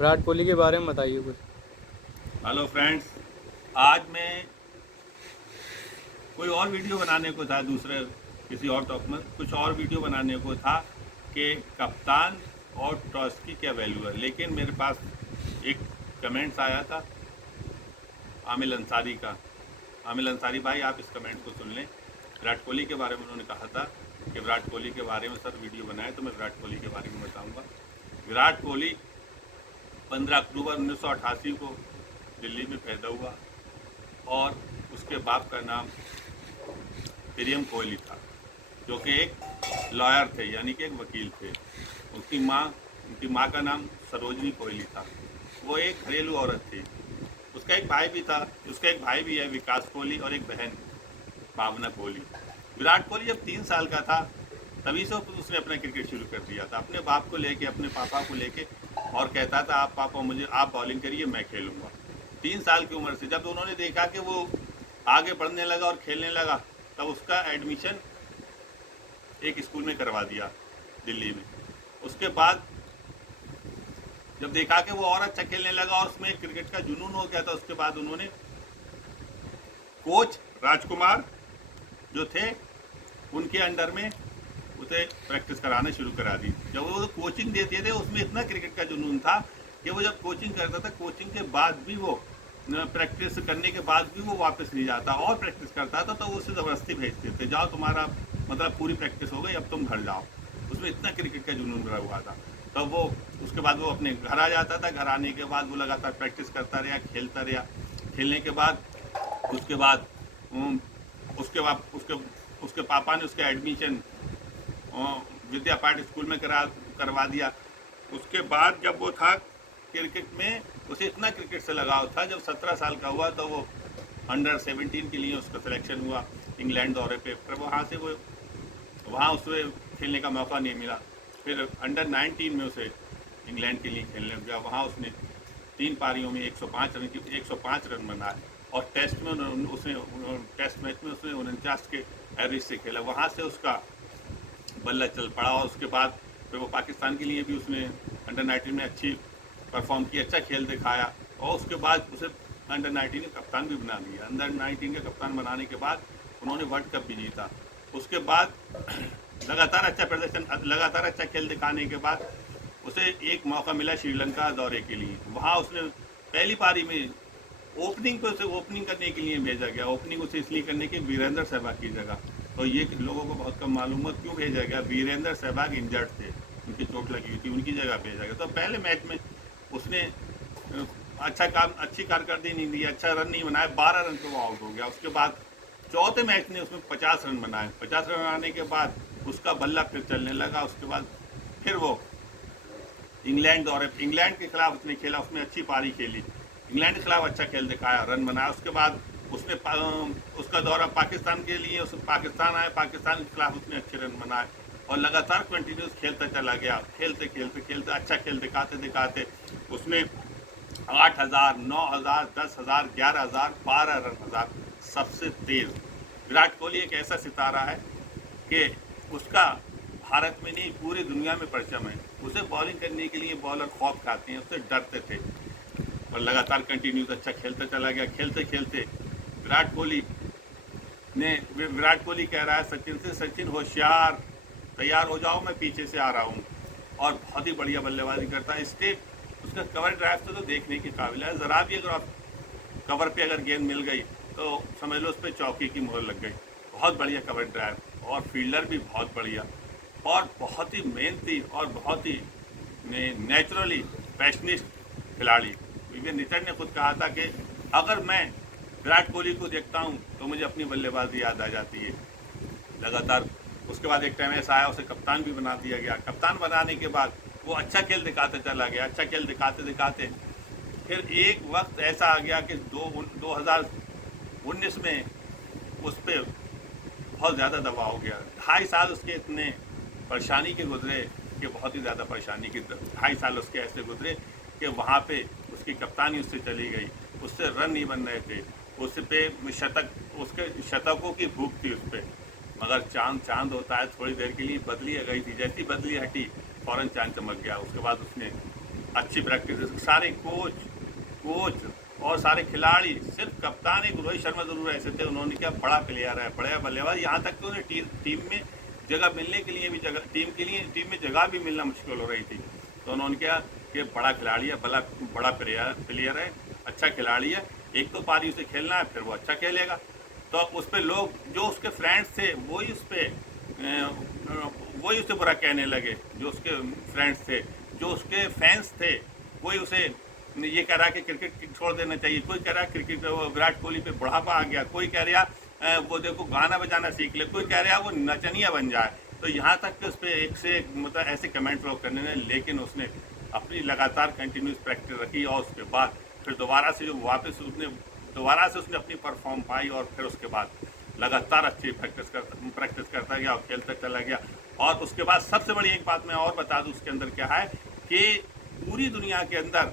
विराट कोहली के बारे में बताइए कुछ। Hello friends. आज मैं कोई और वीडियो बनाने को था, दूसरे किसी और टॉपिक में कुछ और वीडियो बनाने को था कि कप्तान और टॉस की क्या वैल्यू है, लेकिन मेरे पास एक कमेंट्स आया था आमिल अंसारी का। आमिल अंसारी भाई, आप इस कमेंट को सुन लें। विराट कोहली के बारे में उन्होंने कहा था कि विराट कोहली के बारे में सर वीडियो बनाए, तो मैं विराट कोहली के बारे में बताऊँगा। विराट कोहली 15 अक्टूबर 1988 को दिल्ली में पैदा हुआ और उसके बाप का नाम विलियम कोहली था, जो कि एक लॉयर थे, यानी कि एक वकील थे। उनकी माँ का नाम सरोजनी कोहली था। वो एक घरेलू औरत थी। उसका एक भाई भी था, उसका एक भाई भी है विकास कोहली, और एक बहन भावना कोहली। विराट कोहली जब 3 साल का था तभी से उसने अपना क्रिकेट शुरू कर दिया था, अपने बाप को लेके, अपने पापा को लेके, और कहता था आप पापा मुझे आप बॉलिंग करिए, मैं खेलूँगा। 3 साल की उम्र से जब उन्होंने देखा कि वो आगे बढ़ने लगा और खेलने लगा, तब उसका एडमिशन एक स्कूल में करवा दिया दिल्ली में। उसके बाद जब देखा कि वो और अच्छा खेलने लगा और उसमें क्रिकेट का जुनून हो गया था, उसके बाद उन्होंने कोच राजकुमार जो थे उनके अंडर में उसे प्रैक्टिस कराना शुरू करा दी। जब वो कोचिंग देते थे उसमें इतना क्रिकेट का जुनून था कि वो जब कोचिंग करता था, कोचिंग के बाद भी वो प्रैक्टिस करने के बाद भी वो वापस नहीं जाता और प्रैक्टिस करता था, तो वो उसे ज़बरदस्ती भेजते थे, जाओ तुम्हारा मतलब पूरी प्रैक्टिस हो गई, अब तुम घर जाओ। उसमें इतना क्रिकेट का जुनून भरा हुआ था। तब वो उसके बाद वो अपने घर आ जाता था। घर आने के बाद वो लगातार प्रैक्टिस करता रहा, खेलता रहा। खेलने के बाद उसके बाद उसके पापा ने उसका एडमिशन विद्या पाठ स्कूल में करवा दिया। उसके बाद जब वो था क्रिकेट में, उसे इतना क्रिकेट से लगाव था, जब 17 साल का हुआ तो वो अंडर 17 के लिए उसका सिलेक्शन हुआ इंग्लैंड दौरे पे। पर वहाँ उसे खेलने का मौका नहीं मिला। फिर अंडर 19 में उसे इंग्लैंड के लिए खेलने गया। वहाँ उसने 3 पारियों में 105 रन बनाए, और टेस्ट मैच में उसने 49 के एवरेज से खेला। वहाँ से उसका बल्ला चल पड़ा, और उसके बाद फिर वो पाकिस्तान के लिए भी उसने अंडर 19 में अच्छी परफॉर्म की, अच्छा खेल दिखाया, और उसके बाद उसे अंडर 19 का कप्तान भी बना दिया। अंडर 19 का कप्तान बनाने के बाद उन्होंने वर्ल्ड कप भी जीता। उसके बाद लगातार अच्छा खेल दिखाने के बाद उसे एक मौका मिला श्रीलंका दौरे के लिए। वहाँ उसने पहली पारी में उसे ओपनिंग करने के लिए भेजा गया। ओपनिंग उसे इसलिए करने की वीरेंद्र सहवाग की जगह, तो ये लोगों को बहुत कम मालूम है क्यों भेजा गया। वीरेंद्र सहवाग इंजर्ड थे, उनकी चोट लगी हुई थी, उनकी जगह भेजा गया। तो पहले मैच में उसने अच्छी कारकर्दगी नहीं दी, अच्छा रन नहीं बनाया, 12 रन पे वो आउट हो गया। उसके बाद चौथे मैच ने उसमें 50 रन बनाए। 50 रन बनाने के बाद उसका बल्ला फिर चलने लगा। उसके बाद फिर वो इंग्लैंड के खिलाफ उसने खेला, उसमें अच्छी पारी खेली, इंग्लैंड के खिलाफ अच्छा खेल दिखाया, रन बनाया। उसके बाद उसने उसका दौरा पाकिस्तान के लिए, पाकिस्तान आए, पाकिस्तान के खिलाफ उसने अच्छे रन बनाए, और लगातार कंटिन्यूस खेलता चला गया। खेलते अच्छा खेल दिखाते उसने 8,000, 9,000, 10,000, 11,000, 12 रन हजार सबसे तेज। विराट कोहली एक ऐसा सितारा है कि उसका भारत में नहीं पूरी दुनिया में परचम है। उसे बॉलिंग करने के लिए बॉलर खौफ खाते हैं, उससे डरते थे, और लगातार कंटिन्यूस अच्छा खेलता चला गया। खेलते खेलते विराट कोहली कह रहा है सचिन से, सचिन होशियार, तैयार हो जाओ, मैं पीछे से आ रहा हूँ। और बहुत ही बढ़िया बल्लेबाजी करता है। स्टेप उसका कवर ड्राइव तो देखने के काबिल है। ज़रा भी अगर आप कवर पे अगर गेंद मिल गई तो समझ लो उस पर चौकी की मोहर लग गई। बहुत बढ़िया कवर ड्राइव, और फील्डर भी बहुत बढ़िया, और बहुत ही मेहनती, और बहुत ही नेचुरली पैशनिस्ट खिलाड़ी। विवियन रिचर्ड ने खुद कहा था कि अगर मैं विराट कोहली को देखता हूँ तो मुझे अपनी बल्लेबाजी याद आ जाती है। लगातार उसके बाद एक टाइम ऐसा आया, उसे कप्तान भी बना दिया गया। कप्तान बनाने के बाद वो अच्छा खेल दिखाते चला गया। अच्छा खेल दिखाते फिर एक वक्त ऐसा आ गया कि 2019 में उस पर बहुत ज़्यादा दबाव हो गया। 2.5 साल उसके इतने परेशानी के गुजरे कि बहुत ही ज़्यादा परेशानी की 2.5 साल उसके ऐसे गुजरे कि वहाँ पे उसकी कप्तानी उससे चली गई, उससे रन नहीं बन रहे थे, उस पे उसके शतकों की भूख थी उस पर। मगर चांद होता है, थोड़ी देर के लिए बदली गई थी, जैसी बदली हटी फ़ौरन चांद चमक गया। उसके बाद उसने अच्छी प्रैक्टिस, सारे कोच और सारे खिलाड़ी, सिर्फ कप्तान एक रोहित शर्मा जरूर ऐसे थे, उन्होंने क्या बड़ा प्लेयर है, बड़ा बल्लेबाज, यहाँ तक कि उन्हें टीम में जगह मिलने के लिए भी टीम में जगह भी मिलना मुश्किल हो रही थी। तो उन्होंने क्या कि बड़ा खिलाड़ी है, बड़ा प्लेयर है, अच्छा खिलाड़ी है, एक तो पारी उसे खेलना है, फिर वो अच्छा खेलेगा। तो उस पर लोग जो उसके फ्रेंड्स थे वही उसे बुरा कहने लगे, जो उसके फ्रेंड्स थे, जो उसके फैंस थे, वही उसे ये कह रहा कि क्रिकेट छोड़ देना चाहिए, कोई कह रहा क्रिकेट विराट कोहली पे बुढ़ापा आ गया, कोई कह रहा वो देखो गाना बजाना सीख ले, कोई कह रहा वो नचनिया बन जाए। तो यहाँ तक कि उस पर एक से एक मतलब ऐसे कमेंट लोग करने लगे, लेकिन उसने अपनी लगातार कंटिन्यूस प्रैक्टिस रखी और उसके बाद फिर दोबारा से उसने अपनी परफॉर्म पाई और फिर उसके बाद लगातार अच्छी प्रैक्टिस करता गया और खेलता चला गया। और उसके बाद सबसे बड़ी एक बात मैं और बता दूं उसके अंदर क्या है कि पूरी दुनिया के अंदर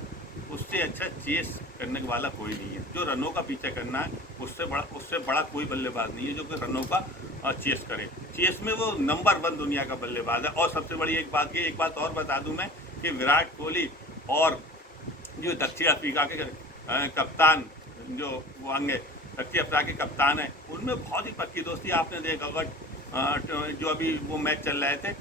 उससे अच्छा चेस करने वाला कोई नहीं है। जो रनों का पीछा करना है उससे बड़ा कोई बल्लेबाज नहीं है जो कि रनों का चेस करे। चेस में वो नंबर 1 दुनिया का बल्लेबाज है। और सबसे बड़ी एक बात और बता दूं मैं कि विराट कोहली और जो दक्षिण अफ्रीका के कप्तान जो वो अंगे दक्षिण अफ्रीका के कप्तान है, उनमें बहुत ही पक्की दोस्ती आपने देखा अगर जो अभी वो मैच चल रहे थे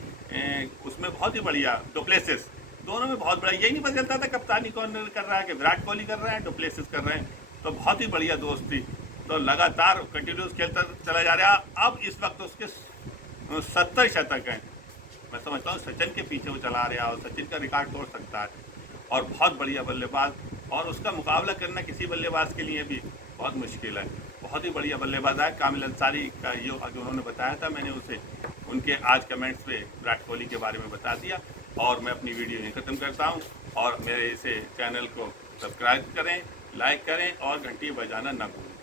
उसमें बहुत ही बढ़िया डुप्लेसिस, दोनों में बहुत बड़ा, यही नहीं पता चलता था कप्तानी कौन कर रहा है कि विराट कोहली कर रहा है डुप्लेसिस कर रहे हैं। तो बहुत ही बढ़िया दोस्ती, तो लगातार कंटिन्यूस खेलता चला जा रहा है। अब इस वक्त उसके 70 शतक हैं, मैं समझता हूँ सचिन के पीछे वो चला रहा है और सचिन का रिकॉर्ड तोड़ सकता है। और बहुत बढ़िया बल्लेबाज, और उसका मुकाबला करना किसी बल्लेबाज के लिए भी बहुत मुश्किल है। बहुत ही बढ़िया बल्लेबाज है कामिल अंसारी का, जो उन्होंने बताया था मैंने उसे उनके आज कमेंट्स पे विराट कोहली के बारे में बता दिया। और मैं अपनी वीडियो यहीं ख़त्म करता हूँ और मेरे इसे चैनल को सब्सक्राइब करें, लाइक करें और घंटी बजाना ना भूलें।